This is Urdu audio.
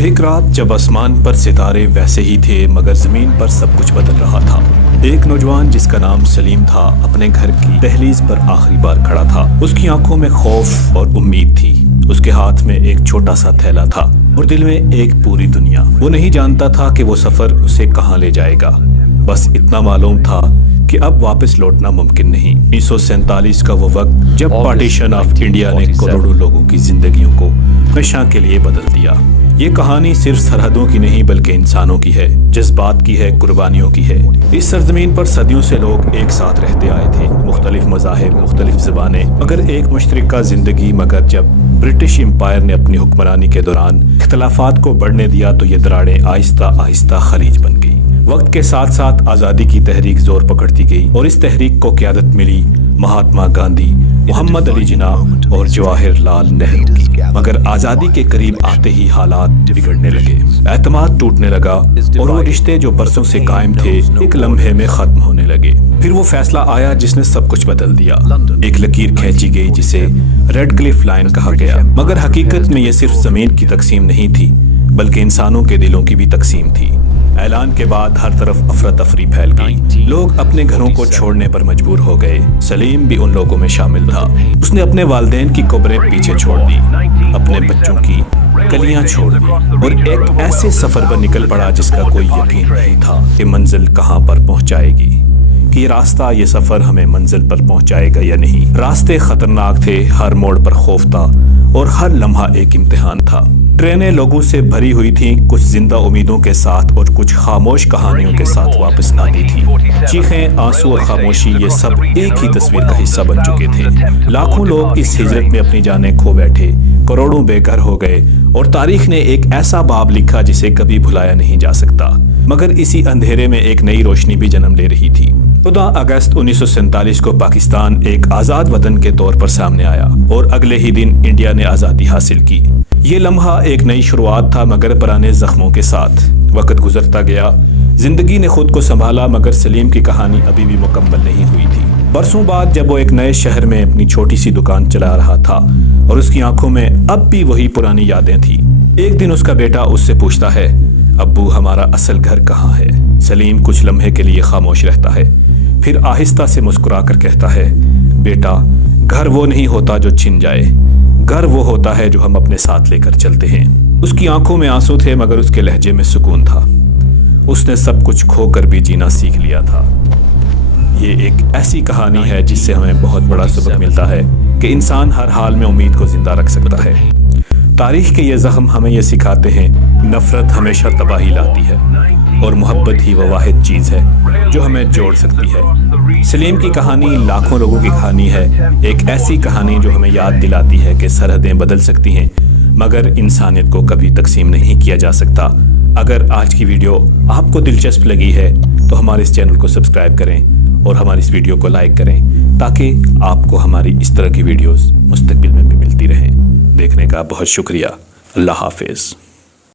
ایک رات جب آسمان پر ستارے ویسے ہی تھے مگر زمین پر سب کچھ بدل رہا تھا۔ ایک نوجوان جس کا نام سلیم تھا اپنے گھر کی دہلیز پر آخری بار کھڑا تھا۔ اس کی آنکھوں میں خوف اور امید تھی۔ اس کے ہاتھ میں ایک چھوٹا سا تھیلا تھا اور دل میں ایک پوری دنیا۔ وہ نہیں جانتا تھا کہ وہ سفر اسے کہاں لے جائے گا، بس اتنا معلوم تھا کہ اب واپس لوٹنا ممکن نہیں۔ 1947 کا وہ وقت جب پارٹیشن آف انڈیا نے کروڑوں لوگوں کی زندگیوں کو ہمیشہ کے لیے بدل دیا۔ یہ کہانی صرف سرحدوں کی نہیں بلکہ انسانوں کی ہے، جذبات کی ہے، قربانیوں کی ہے۔ اس سرزمین پر صدیوں سے لوگ ایک ساتھ رہتے آئے تھے، مختلف مذاہب، مختلف زبانیں، مگر ایک مشترکہ زندگی۔ مگر جب برٹش امپائر نے اپنی حکمرانی کے دوران اختلافات کو بڑھنے دیا تو یہ دراڑیں آہستہ آہستہ خلیج بن گئی۔ وقت کے ساتھ ساتھ آزادی کی تحریک زور پکڑتی گئی اور اس تحریک کو قیادت ملی مہاتما گاندھی، محمد علی جناح اور جواہر لال نہرو کی۔ مگر آزادی کے قریب آتے ہی حالات بگڑنے لگے، اعتماد ٹوٹنے لگا اور وہ رشتے جو برسوں سے قائم تھے ایک لمحے میں ختم ہونے لگے۔ پھر وہ فیصلہ آیا جس نے سب کچھ بدل دیا۔ ایک لکیر کھینچی گئی جسے ریڈ کلف لائن کہا گیا، مگر حقیقت میں یہ صرف زمین کی تقسیم نہیں تھی بلکہ انسانوں کے دلوں کی بھی تقسیم تھی۔ اعلان کے بعد ہر طرف افراتفری پھیل گئی، لوگ اپنے گھروں کو چھوڑنے پر مجبور ہو گئے۔ سلیم بھی ان لوگوں میں شامل تھا۔ اس نے اپنے والدین کی قبریں پیچھے چھوڑ دی، اپنے بچوں کی کلیاں چھوڑ دی اور ایک ایسے سفر پر نکل پڑا جس کا کوئی یقین نہیں تھا کہ منزل کہاں پر پہنچائے گی، کہ یہ راستہ، یہ سفر ہمیں منزل پر پہنچائے گا یا نہیں۔ راستے خطرناک تھے، ہر موڑ پر خوف تھا اور ہر لمحہ ایک امتحان تھا۔ ٹرینیں لوگوں سے بھری ہوئی تھیں، کچھ زندہ امیدوں کے ساتھ اور کچھ خاموش کہانیوں کے ساتھ واپس آتی تھی۔ چیخیں، آنسو اور خاموشی، یہ سب ایک ہی تصویر کا حصہ بن چکے تھے۔ لاکھوں لوگ اس ہجرت میں اپنی جانیں کھو بیٹھے، کروڑوں بے گھر ہو گئے اور تاریخ نے ایک ایسا باب لکھا جسے کبھی بھلایا نہیں جا سکتا۔ مگر اسی اندھیرے میں ایک نئی روشنی بھی جنم لے رہی تھی۔ 14 اگست 1947 کو پاکستان ایک آزاد وطن کے طور پر سامنے آیا اور اگلے ہی دن انڈیا نے آزادی حاصل کی۔ یہ لمحہ ایک نئی شروعات تھا مگر پرانے زخموں کے ساتھ۔ وقت گزرتا گیا، زندگی نے خود کو سنبھالا مگر سلیم کی کہانی ابھی بھی مکمل نہیں ہوئی تھی۔ برسوں بعد جب وہ ایک نئے شہر میں اپنی چھوٹی سی دکان چلا رہا تھا اور اس کی آنکھوں میں اب بھی وہی پرانی یادیں تھیں، ایک دن اس کا بیٹا اس سے پوچھتا ہے، ابو ہمارا اصل گھر کہاں ہے؟ سلیم کچھ لمحے کے لیے خاموش رہتا ہے، پھر آہستہ سے مسکرا کر کہتا ہے، بیٹا گھر وہ نہیں ہوتا جو چھن جائے، گھر وہ ہوتا ہے جو ہم اپنے ساتھ لے کر چلتے ہیں۔ اس کی آنکھوں میں آنسو تھے مگر اس کے لہجے میں سکون تھا۔ اس نے سب کچھ کھو کر بھی جینا سیکھ لیا تھا۔ یہ ایک ایسی کہانی ہے جس سے ہمیں بہت بڑا سبق ملتا ہے کہ انسان ہر حال میں امید کو زندہ رکھ سکتا ہے۔ تاریخ کے یہ زخم ہمیں یہ سکھاتے ہیں، نفرت ہمیشہ تباہی لاتی ہے اور محبت ہی وہ واحد چیز ہے جو ہمیں جوڑ سکتی ہے۔ سلیم کی کہانی لاکھوں لوگوں کی کہانی ہے، ایک ایسی کہانی جو ہمیں یاد دلاتی ہے کہ سرحدیں بدل سکتی ہیں مگر انسانیت کو کبھی تقسیم نہیں کیا جا سکتا۔ اگر آج کی ویڈیو آپ کو دلچسپ لگی ہے تو ہمارے اس چینل کو سبسکرائب کریں اور ہماری اس ویڈیو کو لائک کریں تاکہ آپ کو ہماری اس طرح کی ویڈیوز مستقبل میں بھی ملتی رہیں۔ دیکھنے کا بہت شکریہ۔ اللہ حافظ۔